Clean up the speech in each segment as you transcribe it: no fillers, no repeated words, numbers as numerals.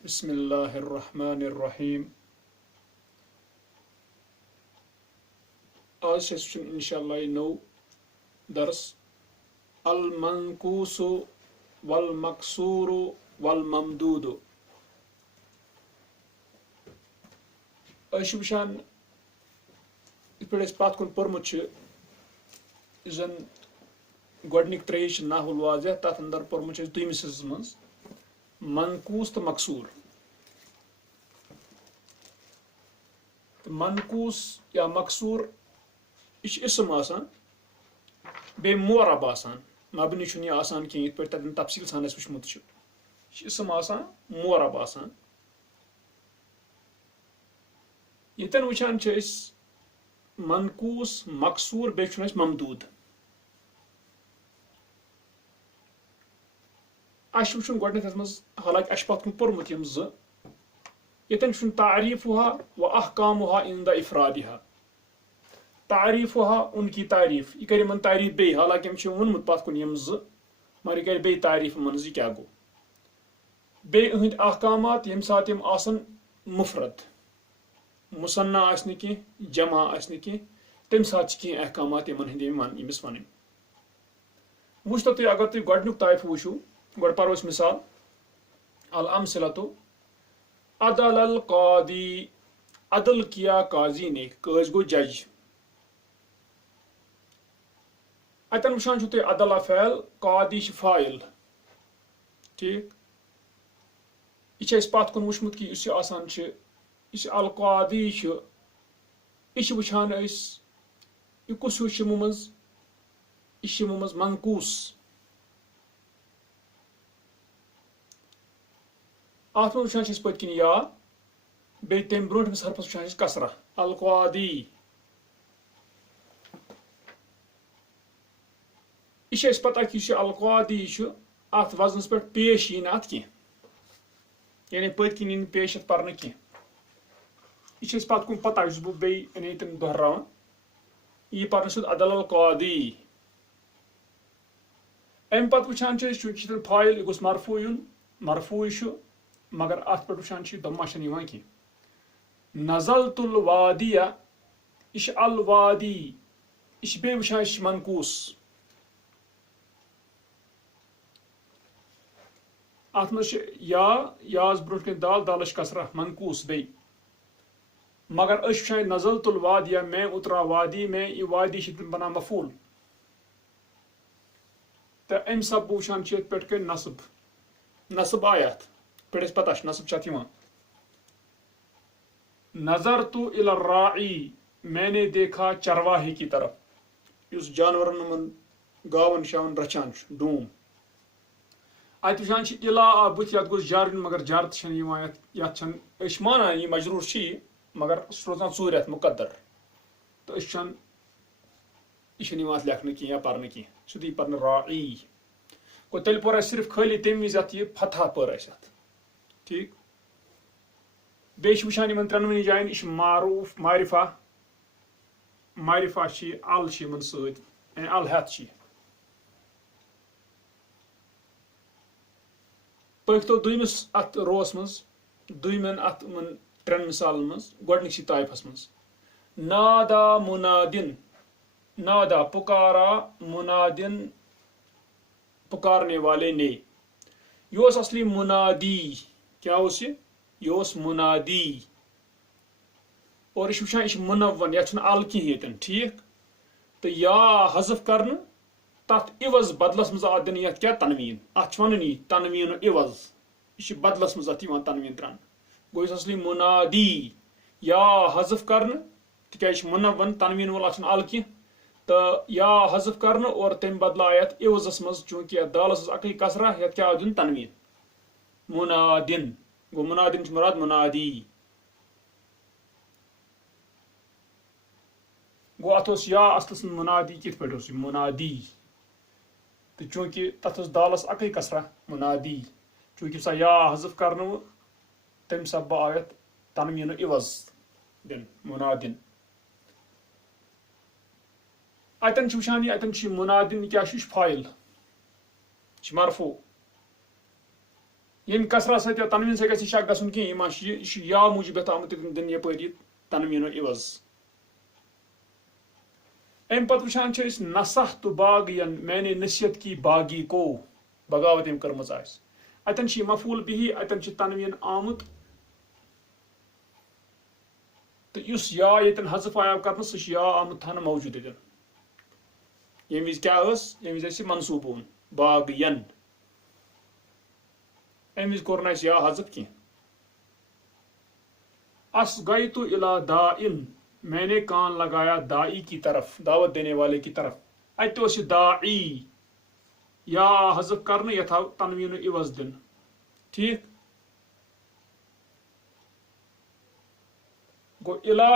बिस्मिल्लाहिर्रहमानिर्रहीम। आज से इंशाअल्लाह नौ दर्स अल मनकूसु वल मकसूरु वल ममदूदु। वुचान पे पत कुन पोर्मुत जन गोडनिक त्रेज नाहुल वाज़ह तथ अंदर पोर्मुत दुयमिस हिस्सस मज मनकूस तो मकसूर। मनकूस या मकसूर यह इसम आसान बे मोरब आसान मबनी यह आसान कह पे तन तफसील सान वुचमुत इसम आसान मोरब आसान। यतन वुचान मनकूस मकसूर बे ममदूद। अश वुचन गोडनेथ मज हालांकि अश पत पोर्मुत यम ज यतन तारीफुहा व अहकामुहा इंद इफरादिहा। तारीफुहा उनकी तारीफ यह कर तारीफ बे हालांकि वोनमुत पत कुन यम ज मगर यह कर बे तारीफ मन ज क्या गो बे अहद अहकामात यम सात यम आसन मुफरद मुसन्ना आसने की जमा आसने की तम सात कह अहकामात यमन हंद यमिस वन वुच तो अगर तुम गोडनुक ताइफ वुचु गोड परो मिसाल अल अमसलतु अदल अल कादी अदल किया काजी ने काज गो जज। अतन वुचान तुम अदल फैल कादी फाइल ठीक यह पत कुन वुचमुत कि आसान अल कादी यह वुचान यह कुछ यमो मज मनकूस अत मे वुचान पत किन या बे तम ब्रोटमिस हरफस वुचान कसरा अल कादी यह पता कि अल कादी अत वजनस पे पेश यी अत कह यानी पत किन यी पेश अत पर्न कह यह पत कुन पता बह बे तम दोहरान यह पर्न सुद अदल अल कादी। अम पत वुचान चूंकि फाइल यह गोस मरफू युन मरफू मगर अत पे वुचान दम्मा कह नज़लतुल वादिया यह अल वादी यह बे वुचान मनकूस अत मज याज ब्रोट कन दाल दालश कसरा मनकूस बे मगर वुचान नज़लतुल वादिया मैं उतरा वादी में यह वादी बना मफूल तो अम सब वुचान पे नसब नसब आयत पे पता नसब नजर तो इल राई मैंने देखा चरवाहे की तरफ उस जानवर गावन शावन रचान डूम अत वुचान इला आ बुत ये गोस जार मगर जार ये माना यह मजरूर मगर रोजान सूर मुकद्दर तो यह लेखन कह या पर्न कह सुधी पर्न राई गो तेल पोर सिर्फ खाली तम विज यह फतह पर ठीक बे वुचान इन त्रेनवनी जायन यह मारूफ मारिफा मारिफा अल सत अल हेथ पकतो दुयमिस अत रोस मज दुयमन अत त्रेन मिसालन मज गोडनिक ताइफस मज नादा मुनादिन नादा पुकारा मुनादिन पुकारने वाले ने यह असली मुनादी क्या यह मुनादी और यह वुचान यह मुनवन यह अल कह ठीक तो या हजफ कर तथ इवज बदलस मज दिन ये क्या तनवीन अत वन तनवीन इवज यह बदलस मज तनवीन त्रान गो असली मुनादी या हजफ कर क्या मुनवन तनवीन वल अत अल कह तो या हजफ कर और तम बदल आयत इवजस मज चूंकि दालस अकई कसरा ये क्या दिन तनवीन मुनादिन गो मुनादिन मुराद मुनादी गो अत या असलस मुनादी कित पे मुनादी तो चूंकि तथ दालस अकई कसरा मुनादी चूंकि सा या हजफ कर तम सब आयत तनवीन इवज दिन मुनादिन अतन वुचान अतन मुनादिन क्या फाइल मरफू यम कसरा सत या तनवीन से गि शक गन कह यह या मूजूब आमुत दिन यपर तनवीन इवज अम पे वुचान नसह तो बागियन मैंने नसीहत की बागी को बगावत अम कर्म अतन मफूल बिही अतन तनवीन आमुत तो या ये हजफ आया कर सह या आमुत थान मौजूद ये विज क्या ये विज मनसूब ओन बागियन अम विज कोर या हजफ कह अस गई तो इला दाइन मैंने कान लगाया दाई की तरफ दावत देने वाले की तरफ अत दाई या हजफ कर यथा तनवीन इवज दिन ठीक गो इला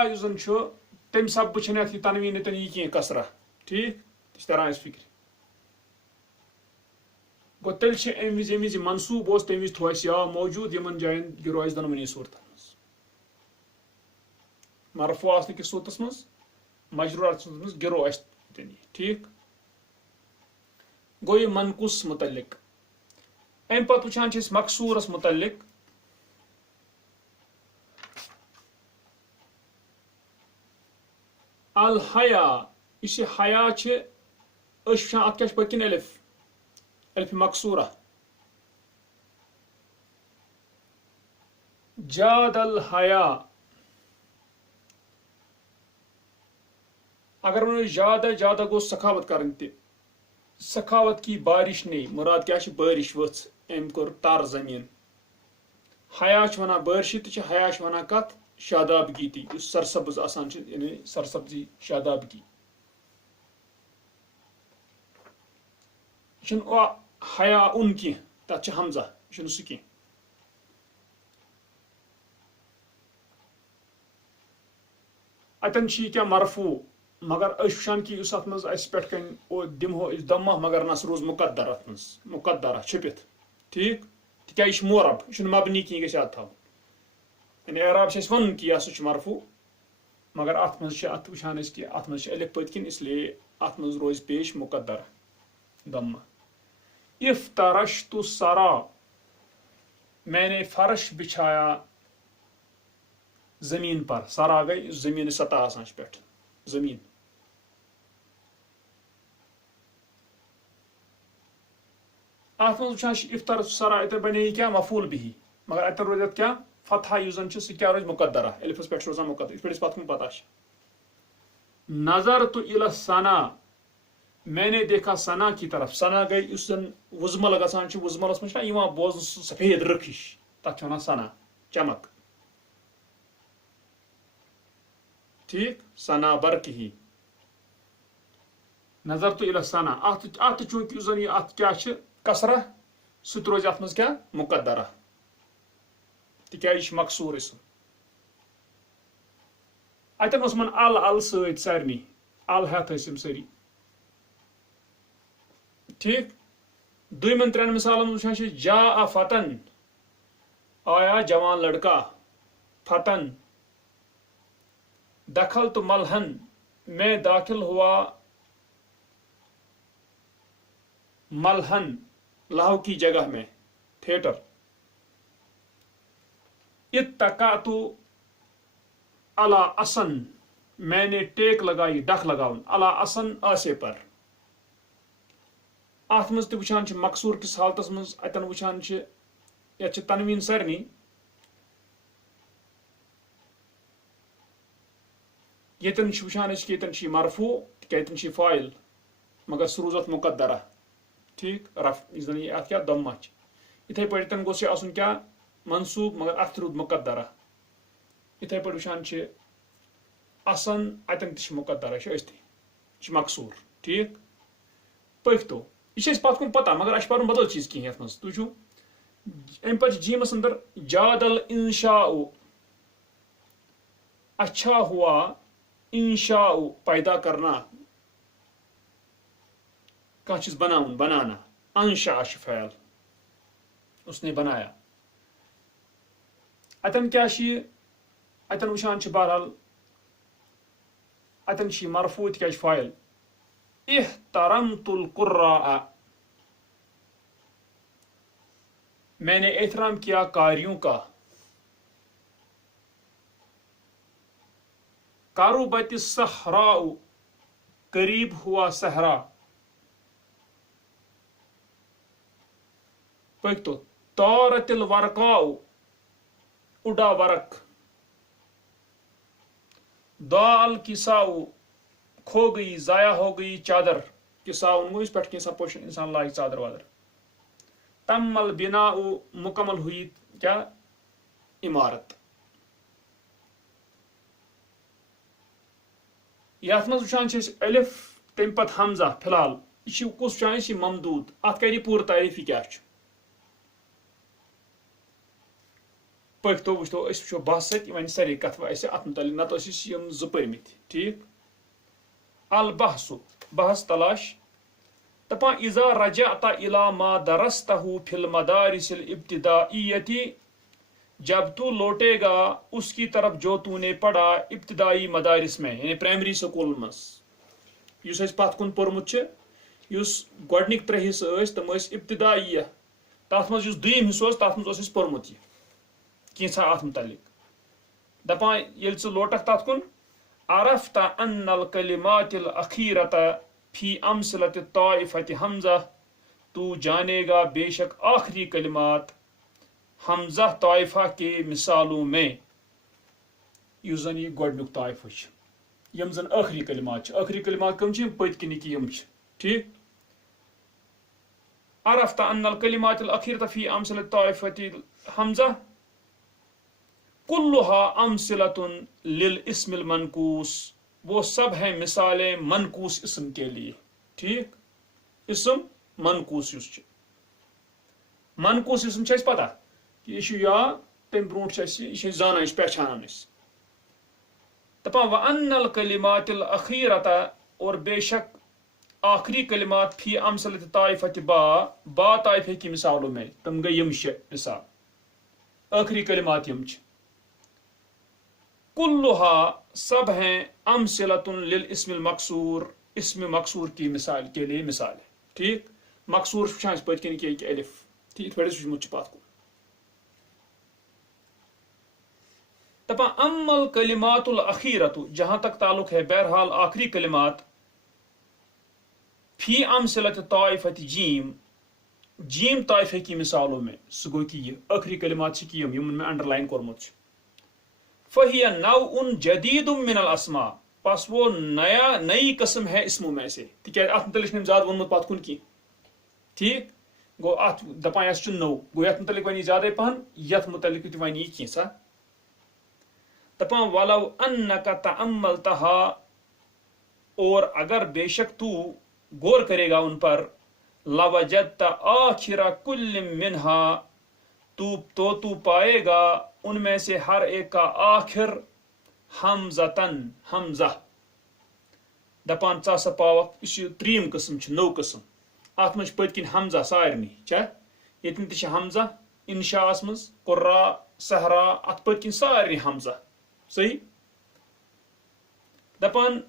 तम सब तनवीन यह कह कसरा ठीक तरह फिक्र गो तेल अम विज मनसूब तम विज थो या मौजूद इन जायन यह रोज दोनवनी सूरत मरफू आने किस सूरत मज मजरूर मज गिरो ठीक गो यह मनकुस मुतलिक अम पे वुचान मकसूरस मुतलिक अल हया इस हया वुचान अत क्या पकिन अलिफ अलिफ मकसूरा जाद अल हया अगर वो ज्यादा ज्यादा गो सखावत कर सखावत की बारिश ने मुराद क्या बारिश वच अम कोर तार जमीन हया वन बारिश तो हया वन कत शादाबगी ती सरसब्ज आसान यानी सरसब्जी शादाबगी हया उन कह तथ हमजा यह सह कह अतन क्या मरफू मगर वुचान कि अत मज पे दिमो दमा मगर नस रोज मुकद्दर अत मज मुकद्दर छुपित ठीक क्या यह मोरब यह मबनी कह गि थो यानी एराब वन कि यह सह मरफू मगर अत मज अत वुचान कि अत मज अलिफ पतकिन इसलिए अत मज रोज पेश मुकद्दर दमा इफ्तरश्तु सरा मैंने फर्श बिछाया जमीन पर सरा गई जमीन सतह आसान पे जमीन अत वुचान इफ्तर सरा अत बने क्या मफूल बिही मगर अत रोज क्या फतह यु जन सह क्या रोज मुकद्दरा अलिफस पे रोजान मुकद्दर इस पे पता नजर तो इला सना मैंने देखा सना की तरफ सना गई उस वुजमल गसान वुजमलस मज बोज सफेद रखिश तथ वन सना चमक ठीक सना बरक ही नजर तो इला सना अत चूंकि जन अत क्या कसरा सह रोज अत मज क्या मुकद्दरा तिक्या मकसूर अतन मन अल अल सारनी अल हेत सारी ठीक दुमन त्रेन मिसालन वुचान जा आ फतन आया जवान लड़का फतन दखल तो मलहन मैं दाखिल हुआ मलहन लहव की जगह में थिएटर इत्तका तो अला असन मैंने टेक लगाई डख लगाउन अला असन आसे पर अत मज वुचान मकसूर किस हालत मज अतन वुचान ये तनवीन सारनी यतन वुचान कि मरफू क्या फाइल मगर सह रोज मुकद्दरा ठीक रफ अत क्या दम्मा इथे पे गोस आसन क्या मनसूब मगर अत रूद मुकद्दरा इथे पे वुचान असन अतन मुकद्दरा अस्थि मकसूर ठीक पख्तो यह पे पता मगर अ बदल चीज कह ये मज तुझु अम पे जीमस अंदर जादल इंशाउ अच्छा हुआ इंशाउ पैदा करना कह चीज बनाना अंशा फैल उसने बनाया अतन क्या अतन वुचान बहरहाल अतन मरफू क्या फाइल इहतरमतुल कुर्रा मैंने एहतराम किया कारियों का। कारुबत सहराउ, करीब हुआ सहरा। पक तो तारतिल वरकाउ, उड़ा वरक। दाल किसाउ, खो गई, जाया हो गई चादर। किसा उनको इस पे पोशन इंसान लाए चादर वादर। तम्मल बिनाउ, मुकम्मल हुई क्या इमारत। यथ मज वुचान अलिफ तम पत हमजा फिलहाल यह कुस वुचान ममदूद अत कर पूर तारीफ क्या पक तो वो बहस वन सारी कथ अत मुतल नत जो पर्मित ठीक। अल बहसु, बहस तलाश। दपान इज़ा रजअत इला मा दरस्तहु फिल मदारिसिल इब्तिदाइयती, जब तू लौटेगा उसकी तरफ जो तूने पढ़ा इब्तिदाई मदारिस में यानी प्राइमरी स्कूल मस युस पत कुन पोर्मुत युस गोडनिक त्रे हिस्से तम इब्तिदाइया तथ मज युस दुयम हिस्सो तथ मज पोर्मुत यह कैसा अत मुतलिक। दपान ये लोटक तथ कुन अरफ्त अन्नल कलिमातिल अखीरत फी अमसलत ताइफत हमजा, तू जानेगा बेशक आखिरी कलिमात हमजा ताइफा के मिसालों में। युस जन यह गोडनुक ताइफा यम जन आखिरी कलिमात कम पत किन यम ठीक। अरफ्त अन्नल कलिमातिल अखीरत फी अमसलत ताइफत हमजा, कुल्लुहा अमसिलतुन लिल इस्मिल मनकूस, वो सब है मिसालें मनकूस इसम के लिए ठीक। इसम मनकूस युस मनकूस इसम पता कि यह या तम ब्रो जाना पहचान दपान व अन्नल कलिमातिल अखीरत, और बेशक आखिरी कलिमात फी अमसलत ताइफत बा ताइफे की मिसालों में तम गई यम मिसाल आखिरी कलिमात यम कुल्लुहा सब हैं अमसिलतुन लिल इस्मिल मकसूर, इस्म मकसूर की मिसाल के लिए मिसाल है ठीक। मकसूर पन के अलिफ ठीक पे पात को दपा अम्मल कलिमातुल अखीरतु, जहां तक ताल्लुक है बहरहाल आखिरी कलिमात फी अमसिलत ताइफत जीम, जीम ताइफे की मिसालों में सो गो कि यह आखिरी कलिमात यम में अंडरलाइन कोरमुत फहिया नव उन जदीदुम मिनल अस्मा, बस वो नई किस्म है इसमों में से तिक अत मुतलिक ज्यादा वोनमुत पत कुन की ठीक गो अत दपान नौ गो ये मुतलिक वन ज्यादा पहन यथ मुतलिक वन कैसा दपान वलव अन्नक तअम्मलतहा, और अगर बेशक तू गौर करेगा उन पर लवजदत आखिर कुल्ल मिनहा, तू पाएगा उनमें से हर एक का आखिर हमजतन हमजा। दपान चा पावक यह त्रीम किस्म नौ किस्म अत मज पतकिन हमजा सारनी ये हमजा इंशास मज कुर्रा सहरा अत पतकिन सारनी हमजा सही। दपान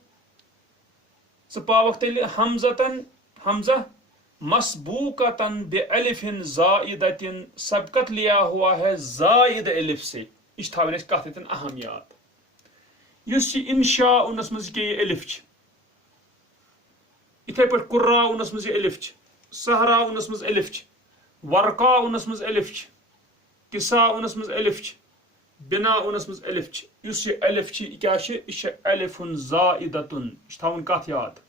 पावक तेल हमजतन हमजा मसबूकतन बेअलिफिन ज़ाइदतिन, सबकत लिया हुआ है ज़ाइद अलिफ से। इस थावन कत अहम याद युस इंशा उनस मज के अलिफ इथे पे कुर्रा उनस मज अलिफ सहरा उनस मज अलिफ वरका उनस मज अलिफ किसा उनस मज अलिफ बिना उनस मज अलिफ युस अलिफ क्या अलिफुन ज़ाइदतुन थावन कत याद।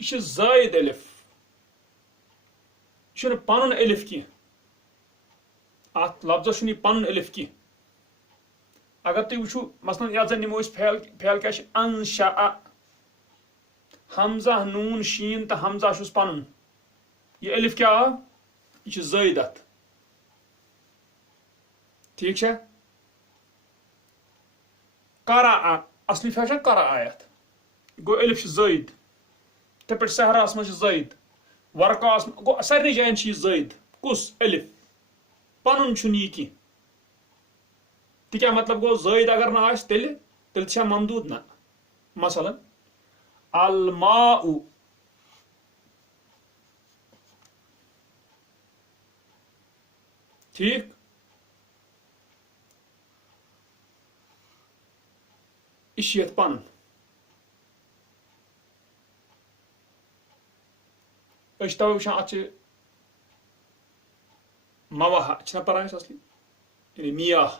यह जायद अलिफ यह पन अलिफ कह अत लफ्जस पन अलिफ कह। अगर तुम वो मसलन ये जन नमो फैल क्या अनशा, हमजा नून शीन तो हमजा पन यह अलिफ क्या यह जायद ठीक है। करा असली फैशन करा आयत गो अलिफ जायद ते पे सहरास मज जायद वरकास गो सारे जायन जायद कुस अलिफ पन यह कह ती मतलब गो जायद अगर ना तेल ममदूद ना मसलन Al-ma'u. ठीक, यह पन तवे वुचान अत मवाह परान असली यानी मियाह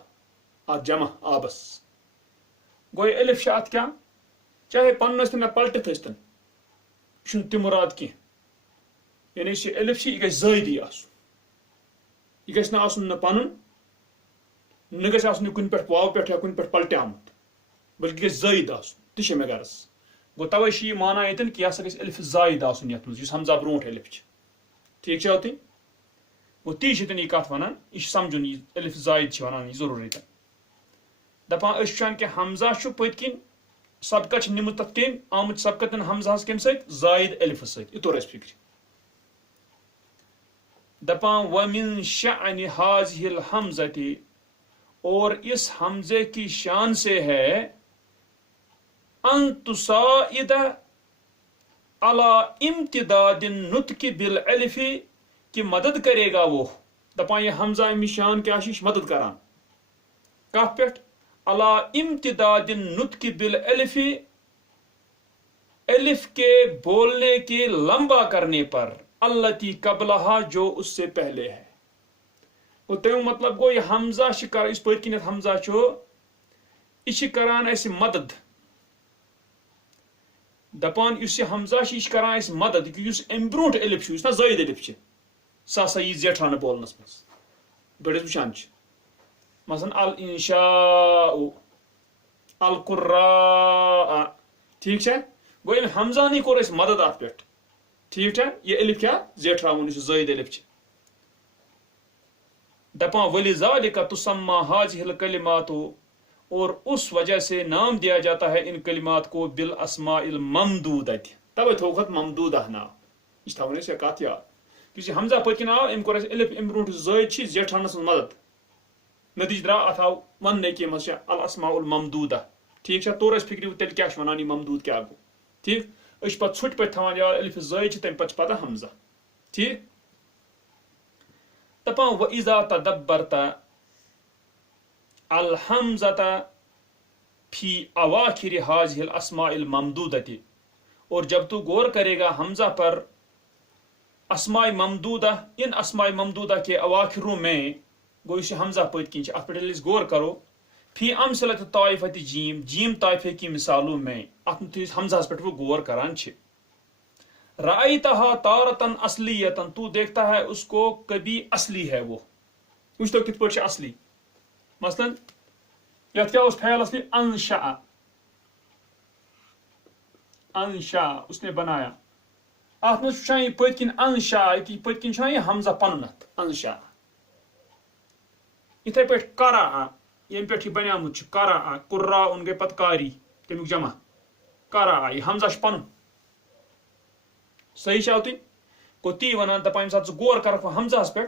अत जमा आबस गो अलिफ अत क्या चाहे पन ना पलटित यह ति मुराद कह यानी यह अलिफ यह गदी यह गि पन न गि कुन पे वाव पे या कुन पे पलटे आमुत बल्कि गद ति मे गर्ज गो तवे यह माना ये कि यह गि अलिफ जायद ये हमजा ब्रोट अलिफ ठीक छो तुम गो ती यह कत वन यह समझुन यह अलिफ जायद वन जरूरी दपान वुचान कि हमजा पत्किन सबकत निमुत तथ कम आमुत सबकत हमजा कम सयद अलिफ सत तोर फिक्र दपान वमिन शान हाजिल हमजती और इस हमजे की शान से है अन तुसाइदा अला इम्तिदादिन नुत्की बिल अलिफी की मदद करेगा वो दपान ये हमजा अमी शान क्या मदद करान कथ पे अला इम्तिदादिन नुत्की बिल अलिफी अलिफ के बोलने के लंबा करने पर अल्लती कबलहा जो उससे पहले है वो तम मतलब गो यह हमजा कर इस पत्किन हमजा यह करान अस मदद दपान इस हमजा यह करान अस मदद कि अम ब्रोट अलिफ ना जायद अलिफ सह हसा यह जेठान बोलनस मज बड़े वुचान मसलन अल इंशा अल कुर्रा ठीक है गो अम हमजान कोर मदद अत पे ठीक है यह अलिफ क्या जेठरावन जायद अलिफ दपान वलिज़ालिका तुसम्मा हाज़िहिल कलिमातु और उस वजह से नाम दिया जाता है इन कलिमात को बिल अस्माइल ममदूदत तवे थोखत ममदूदा नाम इस थवन से कत याद कि हमजा पत्किन आव अम कोर अलिफ अम ब्रोट जायद जेठानस मदद नतीज द्राव अत आव वन कि अल अस्माउल ममदूदा ठीक है तोर फिक्र तेल क्या वन यह ममदूद क्या गो ठीक पे छुट पे थवान याद अलिफ जायद तम पे पता हमजा ठीक दपान व इज़ा तदब्बरता अल हमज़ता फी अवाखिर हाज़िहिल अस्माइल ममदूदती और जब तू गौर करेगा हमजा पर अस्माए ममदूदा इन अस्माए ममदूदा के अवाखिरों में गो इस हमजा पत्किन अत पे गौर करो फी अमसलत ताइफत जीम जीम ताइफे की मिसालों में अत हमजा पे वो गौर करान रायतहा तारतन असलियतन तू देखता है उसको कभी असली है वो कुछ तो कित पे असली मसलन यथ क्या फैल असली अंशा अंशा उसने बनाया अत मे पत्किन अंशा पत्किन हमजा पन अंशा इथे पे करा यम पे बनियामुत करा कुर्रा उन गई पत कारी तमुक जमा करा यह हमजा पन सही छो तुम गो ती वन दपान सात गौर कर हमजास पे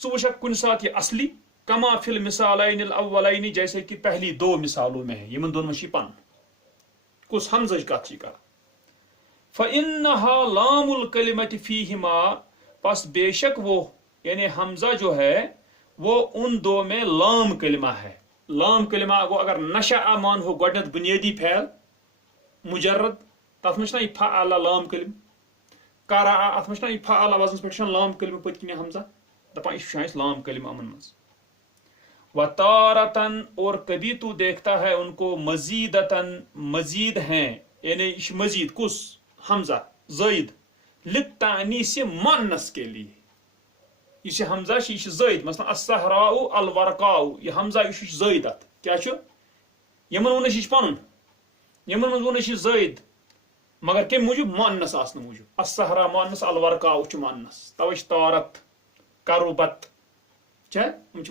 वुक कुन सात यह असली कमा फिल मिसालैन अव्वलैन जैसे कि पहली दो मिसालों में है यमन दोन में पन कुस हमज कत कर फ़इन्नहा लामुल कलिमति फीहिमा बस बेशक वो यानी हमजा जो है वो उन दो में लाम कलिमा है लाम कलिमा गो अगर नशा मान हो गोडनत बुनियादी फैल मुजर्रद तथ में यह फ़अला लाम कलिम करा अत में यह फ़अला वजन पे लाम कलिम पत्किन हमजा दपान यह लाम कलिम अमन मज वतारतन और कभी तू देखता है उनको मजीदतन मजीद हैं यानी यह मजीद कुस हमजा जायद लित्तानी से मानस के लिए यह हमजा यह जायद मसलन अस्सहराउ अल वरकाउ यह हमजा यह जायद अत क्या यमन वन यह पन यमन मज वन यह जायद मगर कम मूजूब मानस आसन मूजूब अस्सहरा मानस अल वरकाउ मानस तवे तारत करुबत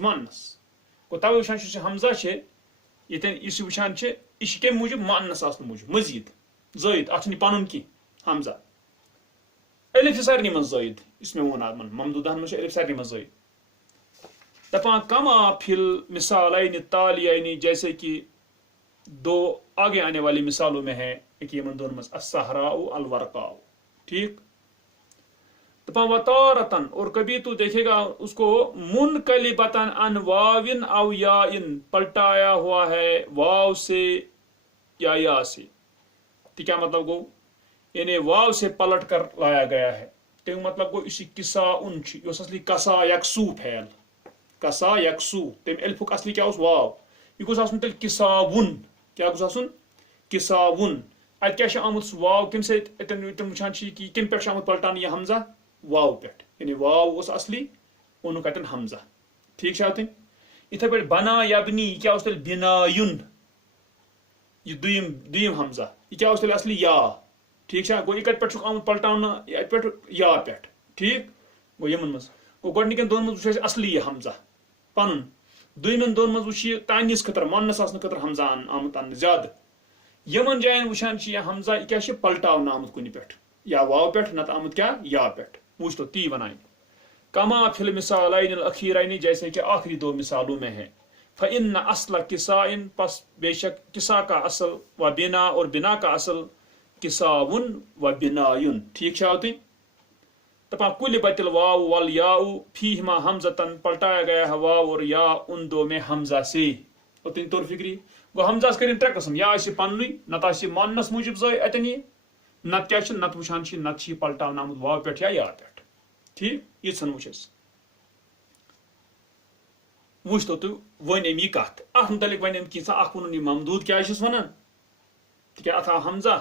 मानस गो तवे वुचान हमजा ये वुचान यह कम मूजूब मानस आसन मूजूब मजीद जायद अत पन की हमजा अलिफ सारे मन जायद इसमें वो ना ममदूदान में अलिफ सारे मन जायद दपान कमा फिल मिसालैन तालियैन जैसे कि दो आगे आने वाली मिसालों में है एक यमन दोनों में अस्सहराउ अल वर्काउ। ठीक, तो वतारतन, और कभी तू देखेगा उसको मुनकलिबतन अन वाविन अव याइन, पलटाया हुआ है वाव से या से। तो क्या मतलब गो, यानी वाव से पलट कर लाया गया है। तो मतलब गो इसी किसा उन असली कसा यकसू फैल, कसा यकसू, तम एल्फुक असली क्या वाव, यह गोस आसन तेल किसावुन, क्या गोस आसन किसावुन। अत क्या आमुत वाव कम से वुचान कि कम पे आमुत पलटान यह हमजा वाव पे, यानी वाव उस असली ओनुक अतन हमजा। ठीक है, इथे पे बना यबनी क्या तेल बिनायुन, यह दुयम हमजा, यह क्या तेल असली या। ठीक है, गो यह कत पे आमुत पलटान अत पे या पे। ठीक गो यमन मज गो गोडनिकन दोन मज वुच असली यह हमजा पन, दुयमन दोन मज वुच तानिस खतर मानस आसन खतर हमजा आमुत अन ज्यादा। यमन जायन वुचान यह हमजा यह क्या पलटावन आमुत कुन पे, या वाव पे नत आमुत क्या या पे। वुच तो ती वनान कमा फिल मिसालैन अखीरैन, जैसे कि आखिरी दो मिसालों में है। फ़इन्न अस्ल किसाइन, पस बेशक किसा का असल, व बिना और बिना का असल किसाउन व बिनायुन। ठीक है, तपा कुल बतिल वाव वल याउ फीहिमा हमजतन, पलटाया गया है वाव और या उन दो में हमजा से। और तीन तौर फिक्री गो हमजा करें त्रे कस्म, या पन्न नत मानस मूजब जय अतन यह, नत क्या नत वुचान नत पलटावन आमुत वाव पे या पे। ठीक, यह वुच वुच तो तु वन अम यह कत अत मुतलिक वन कैसा अख वोन यह ममदूद क्या वनान, क्या अथ आव हमजा,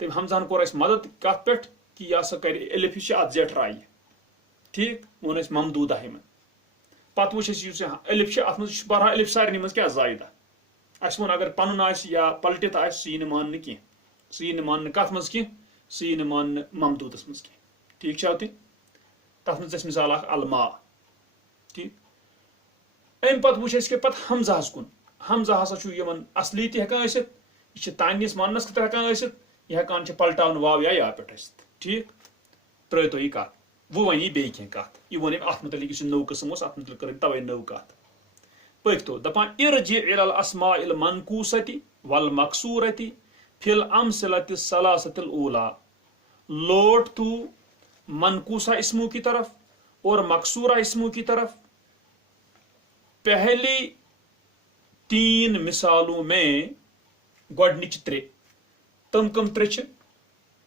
तम हमजान कोर मदद कत पे कि यह हसा कर एलिफ अत जेठराय। ठीक, वोन ममदूद यमन पत वुच एलिफ अत मज बहरहाल एलिफ सारे मज क्या जायदा। अस वोन अगर पन या पलटित सह मान कह, सह मान कत मज कह, सह मान ममदूदस मज कह। ठीक है, तथ मज मिसाल अलमा। ठीक, अम पत वुच पत हमजास कुन, हमजा हसा यमन असली तहकान यह तानिस मानस खतर हेकान यह हेकान पलटावन वाव या पे। ठीक, त्रो तो यह कत वो वन यह बे कत, यह वो अत मुतलिक नौ कस्म अत मुतलिक कर तवे नौ कत पक तो दपान इरजि इलल अस्माइल मनकूसति वल मकसूरति फिल अमसलति सलासतिल ऊला, लौट तू मनकूसा इसमों की तरफ और मकसूरा इसमों की तरफ पहली तीन मिसालों में। गोडनिच त्रे, तम कम त्रे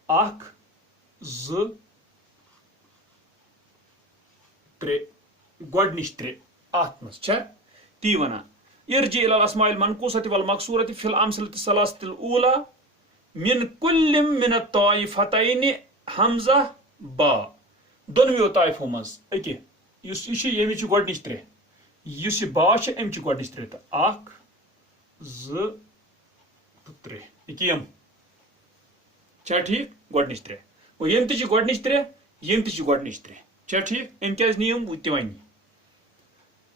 अख ज त्रे, गोडनिच त्रे अत मज ती वनान इरजि इलल अस्माइल मनकूसति वल मकसूरति फिल अमसलति सलासतिल ऊला मिन कुल्लिम मिन ताइफतैन हमजा बा, दोनों ताइफों मज अके यह गोडनिच त्रे, इस बा अम गोडनिच त्रे, तो अख ज त्रे यम ठीक गोडनिच त्रे, यम ति गोडनिच त्रे, यम ति गोडनिच त्रे। ठीक, अम क्या नियम वन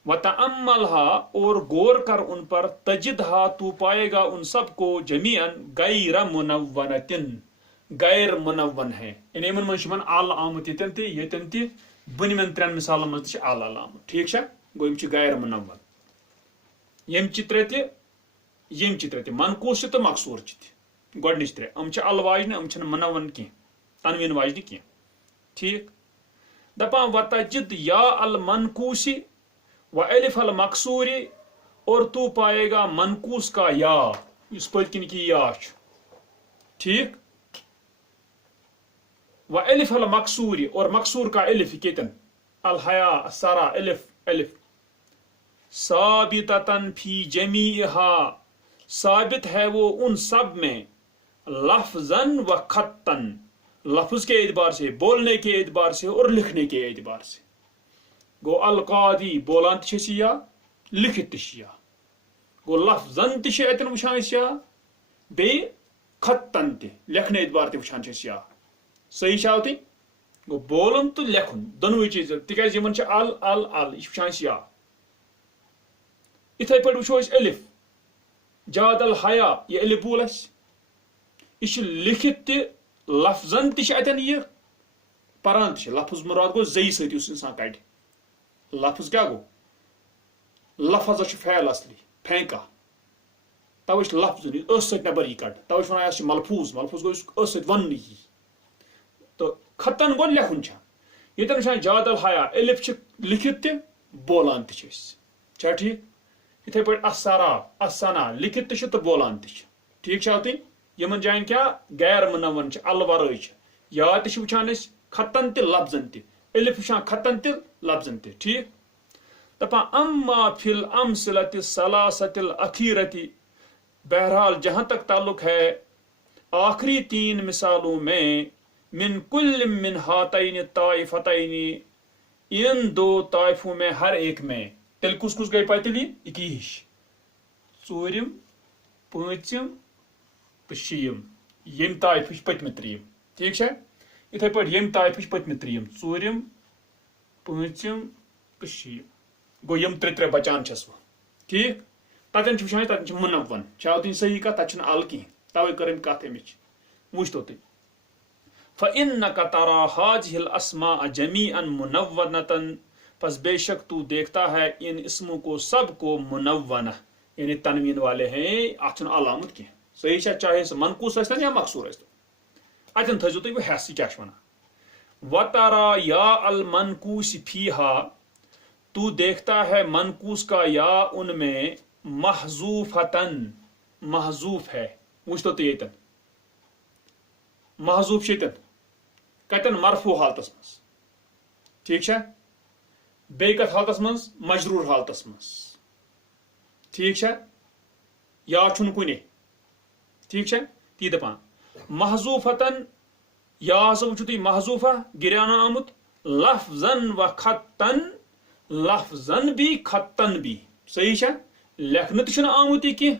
वतअम्मलहा, और गौर कर उन पर, तजिदहा तू पाएगा उन सबको जमीअन गैर मुनव्वनतिन, गैर मुनव्वन है। यानी इन मन आल आमुत यतन ति बुनमन त्रेन मिसालन मज आल आमुत। ठीक है, गो यम गैर मुनव्वन, यम त्रे यम त्रे मनकूस तो मकसूर गोडनिच त्रे, अम अल वाजन, अम मुनव्वन कह, तनवीन वाजन कह। ठीक, दपान वतजिद या अल मनकूसी व एलिफ अल मकसूरी, और तू पाएगा मनकूस का या, इस पलकिन की या। ठीक, व एलिफ अल मकसूरी, और मकसूर का एलिफ केतन अल हया सरा एलिफ एलिफ साबिततन फी जमीहा, साबित है वो उन सब में, लफ्जन व खत्तन, लफ्ज के एतबार से, बोलने के एतबार से और लिखने के एतबार से। गो अलकादी बोलान या लिखित या, गो लफ्जन तन वुचान या बे खत्तन त लिखने एतबार त वुचान या। सही छा तुम, गो बोलन तो लेखन दोनों चीज, तिकाज यमन अल अल अल यह वुचान या। इथे पे वो एलिफ जाद अल हया, यह एलिफ बोल यह लिखित त लफ्जन तन यह पान लफ्ज मुराद गो जई सत इंसान कड़, लफ्ज क्या गो, लफज फैल असली फेंका, तवे लफ्ज नबर यह कट तवे वन मलफूज मलफूज गो वन यी तो खतन गो लेखुन ये जादल हया एलिफ लिखित त बोलान ता ठीक इथे पे असरा असना लिखित तो बोलान ठीक तुम यमन जान क्या गैर मुनवन अल वर या वान खतन त लफ्जन त एलिफ वुचान खतन त लफ्जन त ठीक दपा अम्मा फिल अमसलत सलासतिल अखीरती बहरहाल जहां तक ताल्लुक है आखिरी 3 मिसालों में मिन कुल मिन हातैन ताइफतैन इन 2 ताइफों में हर एक में तेल कुस कुस गई पतली 21 चूरिम पांचम पशीम यम ताइफ पतम त्रीम ठीक है इथे पे यम ताइफ पतम त्रीम चूरिम पांचम पशीम गो यम त्रे बचान छस ठीक ततन वुचान ततन मुनव्वन तुम सही कत तक अल कह तवे कर कत अमिच वुचतो तुम फ़इन्नका तरा हाज़िहिल अस्मा जमीअन मुनव्वनतन पस बेशक तू देखता है इन इसमों को सबको मुनव्वना यानी तनवीन वाले हैं अतन अलामत कह सही चाहे मनकूस या मकसूर अतन थो तुम हैस क्या वन वतरा या अल मनकूस फीहा तू देखता है मनकूस का या उनमें महजूफतन महजूफ है वुचतो तो ये महजूफ शेतन कतन मरफू हालतस मज ठीक है बे कत हालतस मज मजरूर हालतस मज ठीक है या छुन कुने ठीक है ती दपान महजूफतन या हसा वुचु तुम महजूफा गिराना आमुत लफ्जन व खत्तन लफ्जन भी खत्तन भी सही है लेखन तो आमुत यह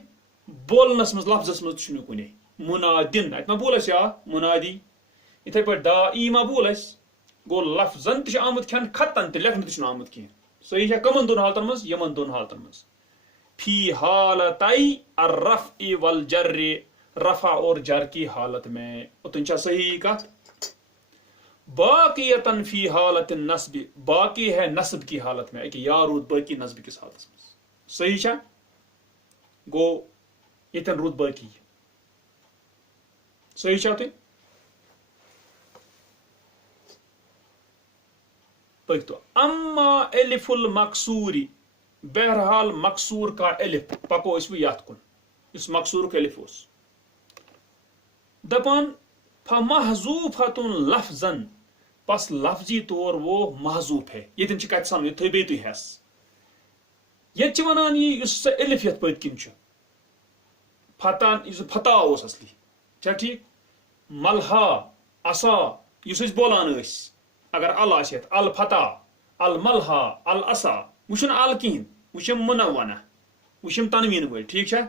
बोलनस मज लफ्जस मज कुने मुनादिन अत बोल या मुनादी इथे पे दाई मा बोल गो लफ्जन तो आमुत खेन खतन तो लेखन तो आमुत कह सही है कमन 2 हालतन मज यमन 2 हालतन मज फी हालतई अर्रफ़ वल जर्र रफा और जर की हालत में तुम सही कत बाकियतन फी हालत नस्ब बाकी है नस्ब की हालत में या रूद बाकी नस्ब किस हालत में सही है गो यतन रूद बाकी सही तुम पकतो अम्मा एलिफुल मकसूरी बहरहाल मकसूर का एलिफ पको इस याद कुन इस मकसूर का एलिफ उस दपान फमहजूफतुन लफ्जन पस लफ्जी तौर वो महजूफ है ये दिन कत सन थो बे तुम हेस ये वनान ये एलिफ ये पत किन फतान फता असली क्या ठीक मलहा असा इस बोलान अगर अल अल फता अल मलहा अल असा वुन अल कहें वुम मुनवना वुम तनवीन वल ठीक है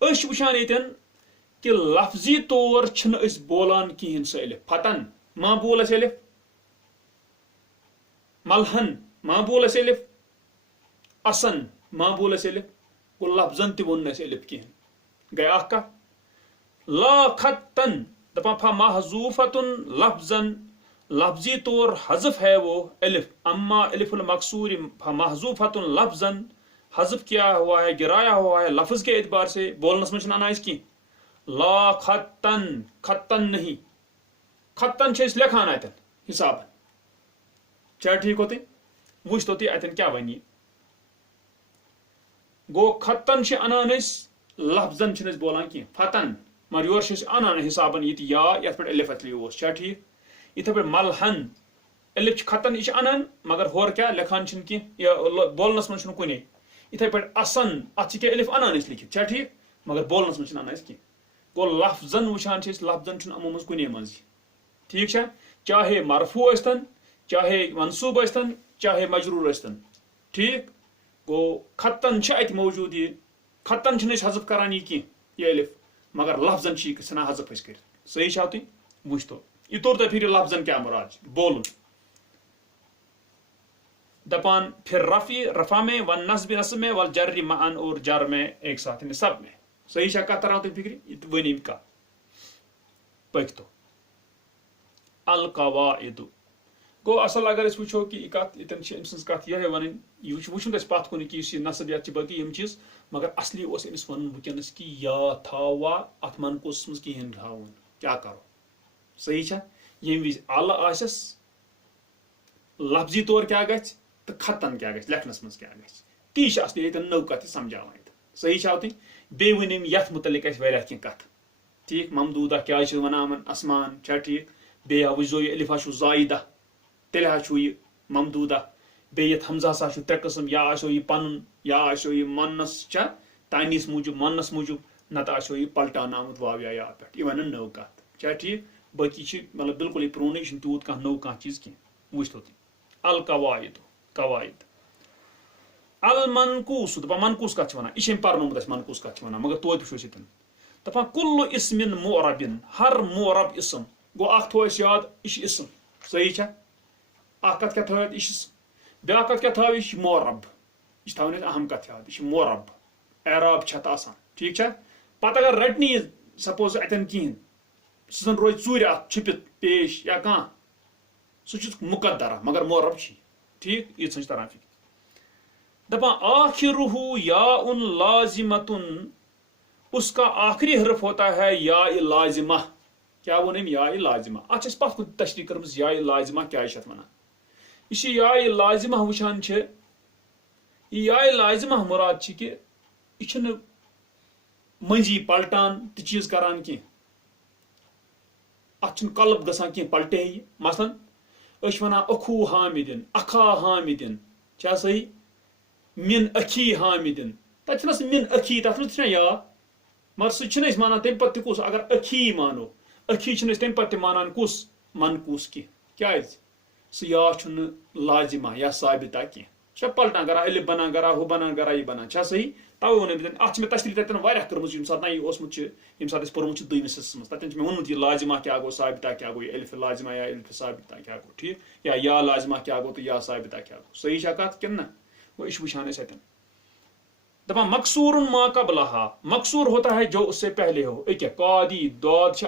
वुचान यन कि लफ्जी तौर बोलान कहें सह एलिफ फतन मा बोल एलिफ मलहन मा बोल एलिफ असन मा बोल एलिफ गो लफ्जन तोन एलिफ कहें गए कत ला खतन दपा फा महजूफतुन लफ्जन लफ्जी तौर हज़फ है वो एलिफ अम्मा एलिफुल मकसूर महजूफतुन लफ्जन हज़फ किया हुआ है गिराया हुआ है लफ्ज के एतबार से बोलनस में आना इसकी ला खतन खतन नहीं खतन लेखान अतन हिसाब क्या ठीक होते वुच तो अतन क्या वन गो खतन अनान लफ्जन बोलान कह फतन मगर योर अनान हिसाबन या पे एलिफ अतली क्या ठीक इथे पे मलहन एलिफ खतन यह अनान मगर होर क्या लिखान कह बोलनस मन कुने इथे पे असन अत एलिफ अनान लिखित क्या ठीक मगर बोलनस मन अनान कह गो लफ्जन वुचान लफ्जन अमो मज कुने मज ठीक है चाहे मरफू अस्तन चाहे मनसूब अस्तन चाहे मजरूर अस्तन ठीक गो खतन अत मौजूद ये खतन हज़फ करान यह कह यह एलिफ मगर लफ्जन सना हज़फ कर सही तुम वुच तो यह तोर तो फिर लफ्जन क्या मुराद बोल दपान फिर रफ़ी रफ़ा में व नस्ब नस्ब में वल जर्री मान और जर में एक साथ इन सब में सही कत तरह तुम फिक्र वन का पक तो अल कवाइदु गो असल अगर अस वो कि कत ये कत यह वन यह वो पत कुन कि नसबियत बाकी यम चीज मगर असली अमिस वन वनस कि या थावा अत मनकूस मज कहें हावन क्या करो सही ये विज आल आसस लफ्जी तौर क्या गछ तो खतन क्या गछ लेखनस मज क्या गछ ती असली ये नौ कत समझावान सही तुम बे वन यथ मुतलिक कत ठीक ममदूदा क्या वन असमान छा ठीक बे वजो यह अलिफा जायदा तेल यह ममदूदा बे ये हमजा हसा त्रे कस्म या आसो यह पन या आसो यह मनस तानीस मूजूब मनस मूजूब नत आसो यह पलटान आमुत वाव या पे वन नौ कत छा ठीक बाकी मतलब बिल्कुल यह प्रोन यह तूत कह नौ कह चीज कह वो अल कवायद कवायद अल मनकूस दपा मनकूस कत वन यह पर्नोमुत मनकूस कत वन मगर तोत वो दपा कुल्लु इस्मिन मुअरबिन हर मुअरब इसम गो अख थो याद यह इसम सही छा अख कत क्या थो यह ब्या कत क्या थो यह मुअरब यह थवन अहम कत याद यह मुअरब एराब छत आसान ठीक छा पत अगर रटनी सपोज अतन कहें सह रोज चूर अत छुपित पेश या कह सह मुकद्दरा मगर मुअरब ठीक ये तरह फिक्र दपा आखिरुहु या उन लाजिमतुन उसका आखिरी हरफ होता है या लाजिमा क्या वो नहीं या लाजिमा अच्छा पत कुछ तशरी कर या लाजिमा क्या वन यह या लाजिमा वुचान या लाजिमा मुराद कि यह मंजी पलटान तो चीज करान कह अत कलब गसान कह पलटे मसलन वन अखू हामिदिन अखा हामिदिन क्या सही मिन अखी हामिदिन तथ मिन अखी तथ मह या मगर सह माना तम पे कुस अगर अखी मानो अखी तम पे मानान कुस मनकूस कह क्या सह या लाजिमा या साबिता कह पलटा करा अलिफ बना करा हु बना करा यह बना छा सही तवे वो अत मे तशरी तन कर्म ये सात ये ओसमुत ये सात पोर्मुत दोमिस हिस्सस मज तन मे वोनमुत यह लाजिमा क्या गो साबिता क्या गो अलिफ लाजिमा या अलिफ साबिता क्या गो ठीक या लाजिमा क्या गो तो या साबिता क्या गो सही कत कि ना वो इश वुचान अतन दपा मकसूर मा कबलहा मकसूर होता है जो उससे पहले हो क्या कादी दाद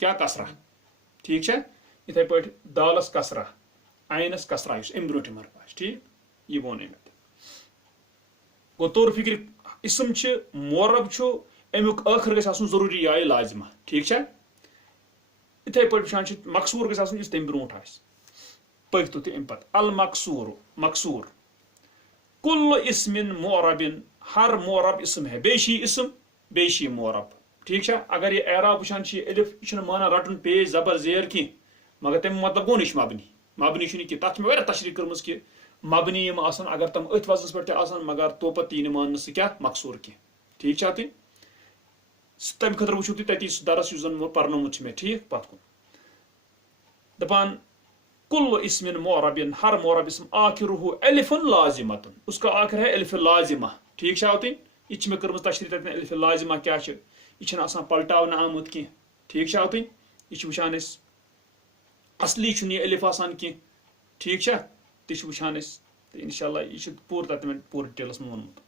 क्या कसरा ठीक है इथे पे दालस कसरा आयनस कसरा अम ब्रोट मर ठीक यह वो मे गो तौर फिक्र इसम मोरब अमुक आखिर गस जरूरी या लाजिमा ठीक है इथे पे वुचान मकसूर गस तम ब्रोट पकतो तो अम पे अल मकसूर मकसूर कुल्लु इस्मिन मोरबिन हर मोरब इसम है बेशी इसम बेशी मोरब ठीक है अगर ये एराब वुचान अलिफ यह माना रटन पेश जबर जेर कह मगर तम मतलब गो नश मबनी मबनी कि तथ मे तशरी कर्म कि मबनी अगर तम अथ वजनस पे मगर तो पी मान सह क्या मकसूर कह ठीक है तम खतर वो तती दरस पर्नोमुत मे ठीक पत कुन दपान कुल्लु इस्मिन मोरबिन हर मोरब इसम आखिरुहु अलिफुन लाजिमतुन उसका आखिर है अलिफ लाजिमा ठीक है यह मे कर्म तशरी तन अलिफ लाजिमा क्या यह पलटावन आमुत कह ठीक है यह वुचान असली यह अलिफ आसान कह ठीक है तह वुचान तो इंशाअल्लाह यह पूर तक पूर डिटेलस में वोनमुत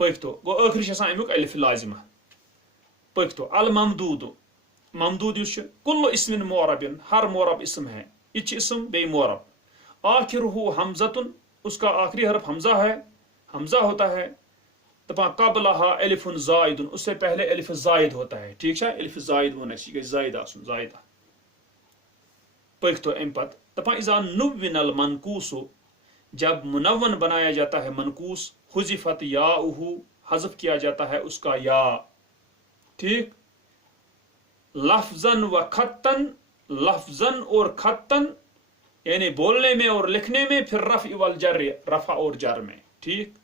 पकतो गो आखिर अमुक अलिफ लाजिमा पकतो अल ममदूद ममदूद कुल्लु इस्मिन मोरबिन हर मोरब इसम है यह इसम बे मोरब आखिरुहु हमजतुन उसका आखिरी हरफ हमजा है हमजा होता है दपा कबलहा अलिफुन जायदुन उससे पहले अलिफ जायद होता है ठीक है अलिफ जायद वो यह जायद आसुन जायदा पकतो अम पत दपा इज़ा नुव्विनल मनकूसु जब मुनव्वन बनाया जाता है मनकूस हुजिफत याउहु हज़फ किया जाता है उसका या ठीक लफ्जन व खत्तन लफ्जन और खत्तन यानी बोलने में और लिखने में फिर रफ़ वल जर रफ़ा और जर में ठीक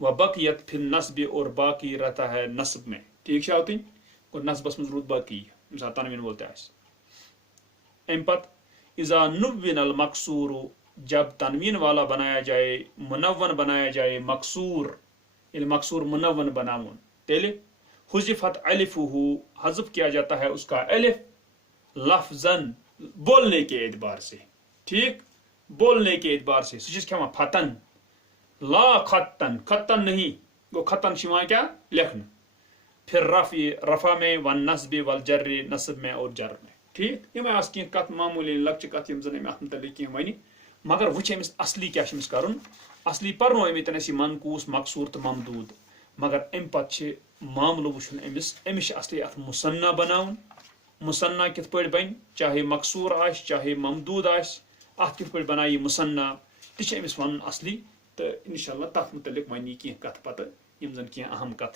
व बकियत फिर नस्ब और बाकी रहता है नस्ब में ठीक है और नस्बस में जरूरत बाकी है तनवीन बोलते हैं अम पत इज़ा नुव्विनल मकसूर जब तनवीन वाला बनाया जाए मुनव्वन बनाया जाए मकसूर मकसूर मुनव्वन बनावन तेले हुज़िफत अलिफुहु हज़फ किया जाता है उसका अलिफ लफ्जन बोलने के एतबार से ठीक बोलने के एतबार से सुचिस क्या फतन ला खत्तन खत्तन नहीं वो खत्तन शिवा क्या लिखना फिर रफ़ा में वन नस्ब वल जर्र नस्ब में और जर में ठीक यम आस कह कत मामूली लक्चि कत यम जन अत मुतलिक कह वन मगर वुच अमिस असली क्या कर असली पर्नो अमित यह मनकूस मकसूर तो ममदूद मगर अम पे मामलो वुन अमिस असली अत मुसन्ना बनाउन मुसन्ना कित पे बन चाहे मकसूर आस चाहे ममदूद आस अत कित पे बना यह मुसन्ना तमिस वन असली तो इंशाअल्लाह तथ मुतलिक वन कह कत पत यम जन कह अहम कत।